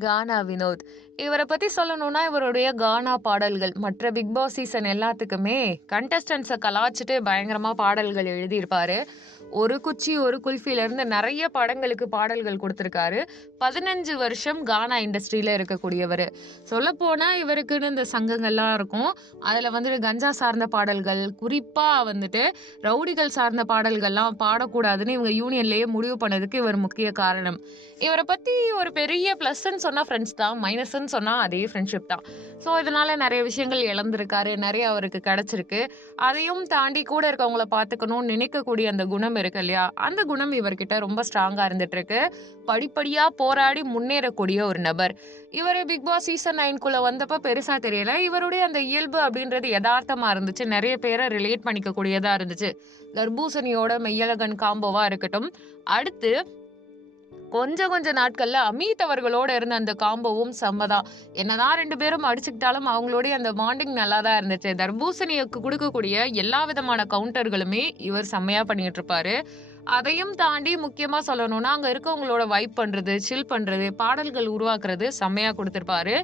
கானா வினோத். இவரை பத்தி சொல்லணும்னா இவருடைய கானா பாடல்கள் மற்ற பிக் பாஸ் சீசன் எல்லாத்துக்குமே கண்டஸ்டன்ஸை கலாச்சிட்டு பயங்கரமா பாடல்கள் எழுதியிருப்பாரு. ஒரு குச்சி ஒரு குல்ஃபில இருந்து நிறைய படங்களுக்கு பாடல்கள் கொடுத்துருக்காரு. பதினஞ்சு வருஷம் கானா இண்டஸ்ட்ரியில இருக்கக்கூடியவர். சொல்லப்போனால் இவருக்குன்னு இந்த சங்கங்கள்லாம் இருக்கும். அதில் வந்துட்டு கஞ்சா சார்ந்த பாடல்கள் குறிப்பாக வந்துட்டு ரவுடிகள் சார்ந்த பாடல்கள்லாம் பாடக்கூடாதுன்னு இவங்க யூனியன்லேயே முடிவு பண்ணதுக்கு இவர் முக்கிய காரணம். இவரை பற்றி ஒரு பெரிய ப்ளஸ்ன்னு சொன்னால் ஃப்ரெண்ட்ஸ் தான் மைனஸ்ன்னு சொன்னால் அதே ஃப்ரெண்ட்ஷிப் தான். ஸோ இதனால் நிறைய விஷயங்கள் இழந்திருக்காரு நிறைய அவருக்கு கிடச்சிருக்கு. அதையும் தாண்டி கூட இருக்கவங்கள பார்த்துக்கணும்னு நினைக்கக்கூடிய அந்த குணம் இருக்கு இல்லையா? அந்த குணம் இவர்கிட்ட ரொம்ப ஸ்ட்ராங்காக இருந்துட்டு இருக்கு படிப்படியாக போராடி முன்னேறக்கூடிய ஒரு நபர். இவர் பிக் பாஸ் சீசன் நைன்குள்ளே வந்தப்போ பெருசாக தெரியல. இவருடைய அந்த இயல்பு அப்படின்றது யதார்த்தமாக இருந்துச்சு. நிறைய பேரை ரிலேட் பண்ணிக்க கூடியதா இருந்துச்சு. தர்பூசணியோட மெய்யழகன் காம்போவாக இருக்கட்டும். அடுத்து கொஞ்சம் கொஞ்ச நாட்களில் அமித் அவர்களோட இருந்த அந்த காம்போவும் செம்மதான் என்னதான் ரெண்டு பேரும் அடிச்சுக்கிட்டாலும் அவங்களுடைய அந்த பாண்டிங் நல்லா தான் இருந்துச்சு. தர்பூசணிக்கு கொடுக்கக்கூடிய எல்லா விதமான கவுண்டர்களுமே இவர் செம்மையாக பண்ணிட்டு இருப்பாரு அதையும் தாண்டி முக்கியமாக சொல்லணும்னா அங்கே இருக்கவங்களோட வைப் பண்ணுறது சில் பண்ணுறது பாடல்கள் உருவாக்குறது செம்மையாக கொடுத்துருப்பாரு.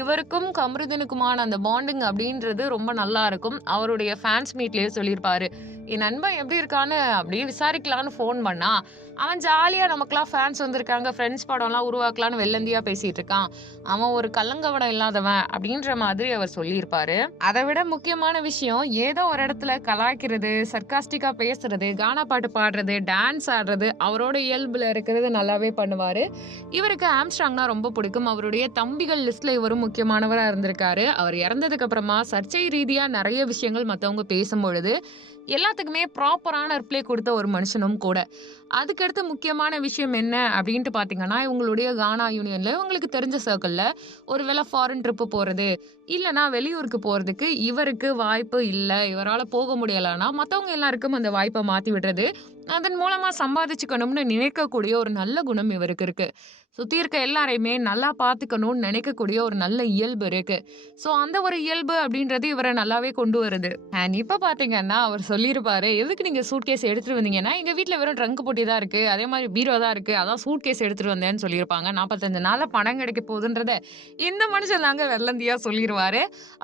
இவருக்கும் கமருதனுக்குமான அந்த பாண்டிங் அப்படின்றது ரொம்ப நல்லா இருக்கும். அவருடைய ஃபேன்ஸ் மீட்லேயே சொல்லியிருப்பாரு. என் நண்பன் எப்படி இருக்கான்னு அப்படியே விசாரிக்கலான்னு ஃபோன் பண்ணா அவன் ஜாலியாக நமக்குலாம் ஃபேன்ஸ் வந்திருக்காங்க ஃப்ரெண்ட்ஸ் படம்லாம் உருவாக்கலான்னு வெள்ளந்தியாக பேசிகிட்டு இருக்கான். அவன் ஒரு கலங்கவனம் இல்லாதவன் அப்படின்ற மாதிரி அவர் சொல்லியிருப்பாரு. அதை விட முக்கியமான விஷயம் ஏதோ ஒரு இடத்துல கலாய்க்கிறது சர்க்காஸ்டிக்காக பேசுறது கானா பாட்டு பாடுறது டான்ஸ் ஆடுறது அவரோட இயல்பில் இருக்கிறது நல்லாவே பண்ணுவார். இவருக்கு ஆம்ஸ்ட்ராங்னா ரொம்ப பிடிக்கும். அவருடைய தம்பிகள் லிஸ்ட்டில் இவரும் முக்கியமானவராக இருந்திருக்காரு. அவர் இறந்ததுக்கப்புறமா சர்ச்சை ரீதியாக நிறைய விஷயங்கள் மற்றவங்க பேசும்பொழுது எல்லா எல்லாத்துக்குமே ப்ராப்பரான ரிப்ளை கொடுத்த ஒரு மனுஷனும் கூட. அதுக்கடுத்து முக்கியமான விஷயம் என்ன அப்படின்ட்டு பார்த்தீங்கன்னா இவங்களுடைய கானா யூனியனில் இவங்களுக்கு தெரிஞ்ச சர்க்கிளில் ஒரு வேளை ஃபாரின் ட்ரிப்பு போகிறது இல்லைனா வெளியூருக்கு போகிறதுக்கு இவருக்கு வாய்ப்பு இல்லை இவரால் போக முடியலைன்னா மற்றவங்க எல்லாருக்கும் அந்த வாய்ப்பை மாற்றி விடுறது அதன் மூலமாக சம்பாதிச்சுக்கணும்னு நினைக்கக்கூடிய ஒரு நல்ல குணம் இவருக்கு இருக்குது சுற்றி இருக்க எல்லாரையுமே நல்லா பார்த்துக்கணும்னு நினைக்கக்கூடிய ஒரு நல்ல இயல்பு இருக்குது ஸோ அந்த ஒரு இயல்பு அப்படின்றது இவரை நல்லாவே கொண்டு வருது. அண்ட் இப்போ பார்த்தீங்கன்னா அவர் சொல்லியிருப்பாரு எதுக்கு நீங்கள் சூட் கேஸ் எடுத்துகிட்டு வந்தீங்கன்னா எங்கள் வீட்டில் வெறும் ட்ரங்க் போட்டி தான் இருக்குது அதே மாதிரி பீரோ தான் இருக்குது அதான் சூட் கேஸ் எடுத்துகிட்டு வந்தேன்னு சொல்லியிருப்பாங்க. நாற்பத்தஞ்சு நாளில் பணம் கிடைக்க போகுதுன்றத இந்த மனுஷன் தாங்க வெள்ளந்தியாக சொல்லிடுவார்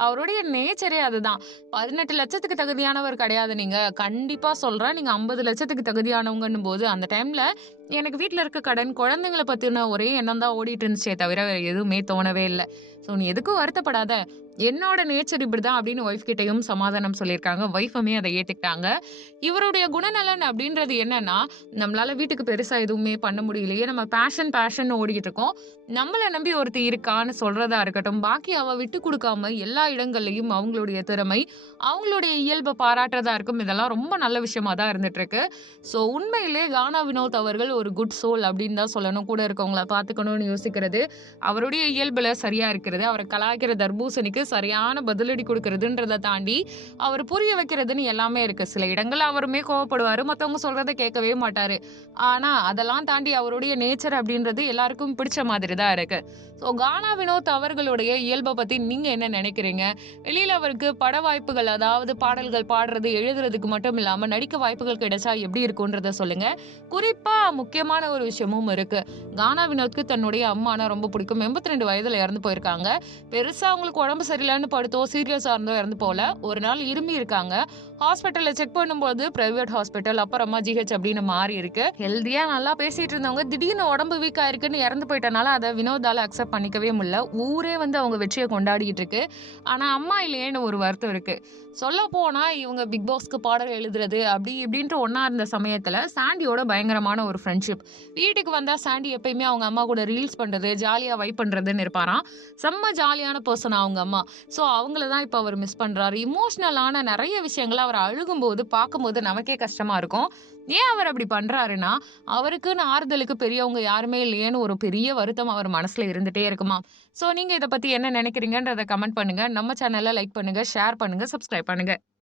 அவருடைய நேச்சரே அதுதான். பதினெட்டு லட்சத்துக்கு தகுதியானவர் கிடையாது நீங்கள் கண்டிப்பாக சொல்கிறேன் நீங்கள் ஐம்பது லட்சத்துக்கு தகுதியானவங்கன்னும் போது அந்த டைமில் எனக்கு வீட்டில் இருக்க கடன் குழந்தைங்களை பற்றின ஒரே எண்ணம் தான் ஓடிட்டு இருந்துச்சே தவிர வேறு எதுவுமே தோணவே இல்லை. ஸோ நீ எதுக்கும் வருத்தப்படாத. என்னோட நேச்சர் இப்படி தான் அப்படின்னு ஒய்ஃப் கிட்டையும் சமாதானம் சொல்லியிருக்காங்க. ஒய்ஃபுமே அதை ஏற்றுக்கிட்டாங்க இவருடைய குணநலன் அப்படின்றது என்னன்னா நம்மளால வீட்டுக்கு பெருசாக எதுவுமே பண்ண முடியலையே. நம்ம பேஷன் பேஷன் ஓடிக்கிட்டு இருக்கோம். நம்மளை நம்பி ஒருத்தி இருக்கான்னு சொல்றதா இருக்கட்டும் பாக்கி அவள் விட்டு கொடுக்காம எல்லா இடங்கள்லையும் அவங்களுடைய திறமை அவங்களுடைய இயல்பை பாராட்டுறதா இருக்கும். இதெல்லாம் ரொம்ப நல்ல விஷயமா தான் இருந்துட்டு இருக்கு. ஸோ உண்மையிலே கானா வினோத் அவர்கள் ஒரு குட் சோல் அப்படின்னு தான் சொல்லணும். கூட இருக்கவங்கள பார்த்துக்கணும்னு யோசிக்கிறது. அவருடைய இயல்பில் சரியா இருக்கிறது. அவரை கலாய்க்கிற தர்பூசணிக்கு சரியான பதிலடி கொடுக்கறதுன்றதை தாண்டி அவர் புரிய வைக்கிறதுன்னு எல்லாமே இருக்கு. சில இடங்களில் அவருமே கோவப்படுவார். மற்றவங்க சொல்றதை கேட்கவே மாட்டார். ஆனா அதெல்லாம் தாண்டி அவருடைய நேச்சர் அப்படின்றது எல்லாருக்கும் பிடிச்ச மாதிரி தான் இருக்கு. ஸோ கானா வினோத் அவர்களுடைய இயல்பை பற்றி நீங்க என்ன நினைக்கிறீங்க? வெளியில் அவருக்கு பட வாய்ப்புகள் அதாவது பாடல்கள் பாடுறது எழுதுறதுக்கு மட்டும் இல்லாமல் நடிக்க வாய்ப்புகள் கிடைச்சா எப்படி இருக்குன்றத சொல்லுங்க. குறிப்பாக முக்கியமான ஒரு விஷயமும் இருக்கு. கானா வினோத்க்கு தன்னுடைய அம்மானா ரொம்ப பிடிக்கும். எண்பத்தி ரெண்டு வயதுல இறந்து போயிருக்காங்க. பெருசா அவங்களுக்கு உடம்பு சரியில்லைன்னு படுத்தோ சீரியஸா இருந்தோ இறந்து போல ஒரு நாள் இருமி இருக்காங்க. ஹாஸ்பிட்டல்ல செக் பண்ணும்போது பிரைவேட் ஹாஸ்பிட்டல் அப்புறமா ஜிஹெச் அப்படின்னு மாறி இருக்கு. ஹெல்தியா நல்லா பேசிட்டு இருந்தவங்க திடீர்னு உடம்பு வீக்கா இருக்குன்னு இறந்து போயிட்டனால அதை வினோதால அக்செப்ட் பண்ணிக்கவே முடியல. ஊரே வந்து அவங்க வெற்றியை கொண்டாடிட்டு இருக்கு. ஆனா அம்மா இல்லையேன்னு ஒரு வருத்தம் இருக்கு. சொல்ல போனா இவங்க பிக் பாஸ்க்கு பாடல் எழுதுறது அப்படி இப்படின்ட்டு ஒன்னா இருந்த சமயத்துல சாண்டியோட பயங்கரமான ஒரு ஃப்ரெண்ட் ஃப்ரெண்ட்ஷிப் வீட்டுக்கு வந்தால் சாண்டி எப்பயுமே அவங்க அம்மா கூட ரீல்ஸ் பண்ணுறது ஜாலியாக வைப் பண்ணுறதுன்னு இருப்பாராம். செம்ம ஜாலியான பர்சன் அவங்க அம்மா. ஸோ அவங்கள தான் இப்போ அவர் மிஸ் பண்ணுறாரு இமோஷ்னலான நிறைய விஷயங்களை அவர் அழுகும்போது பார்க்கும்போது நமக்கே கஷ்டமா இருக்கும். ஏன் அவர் அப்படி பண்ணுறாருன்னா அவருக்குன்னு ஆறுதலுக்கு பெரியவங்க யாருமே இல்லையேன்னு ஒரு பெரிய வருத்தம் அவர் மனசில் இருந்துகிட்டே இருக்குமா ஸோ நீங்கள் இதை பற்றி என்ன நினைக்கிறீங்கன்றதை கமெண்ட் பண்ணுங்க. நம்ம சேனலை லைக் பண்ணுங்கள் ஷேர் பண்ணுங்கள் சப்ஸ்கிரைப் பண்ணுங்கள்